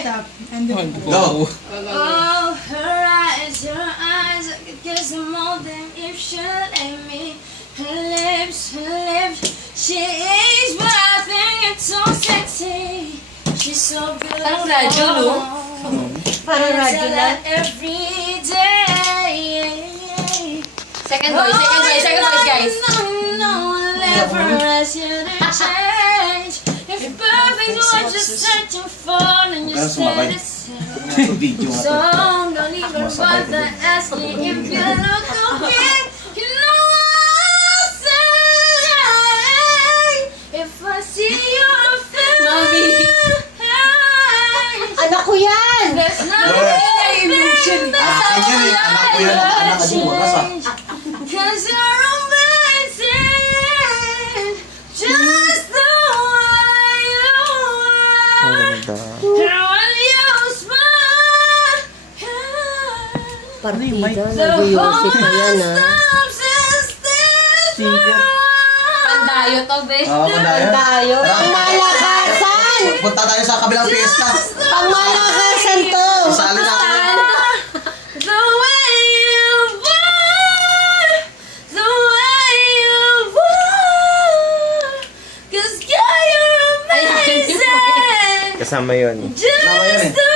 Stop. And then, Go! Oh, her eyes, I could kiss them more than if she let me. Her lips, she is, but I think it's so sexy. She's so beautiful. Parang radyo, no? Parang radyo na. Every day. Second voice, guys. No, never ask you to change. If perfect what you're searching for, then you said it's Video nga so to. don't even bother asking if you look okay. You know I'll say if I see your face. Anak ko yan! There's no Illusion. Akin yan eh. Anak ko yan. Anak ka din. Wagas ah. Cause you're amazing, just the way you are. And when you smile, Partida, nag-iosip pa yan, ha? Sticker. Pandayo to, be. Oo, pandayo. Pandayo. Tara. Pangmalakasan! Punta tayo sa kabilang fiesta. Pangmalakasan to! Isali natin. The way you are, the way you are. Cause girl, you're amazing, Kasama yun. Tama yun just eh. the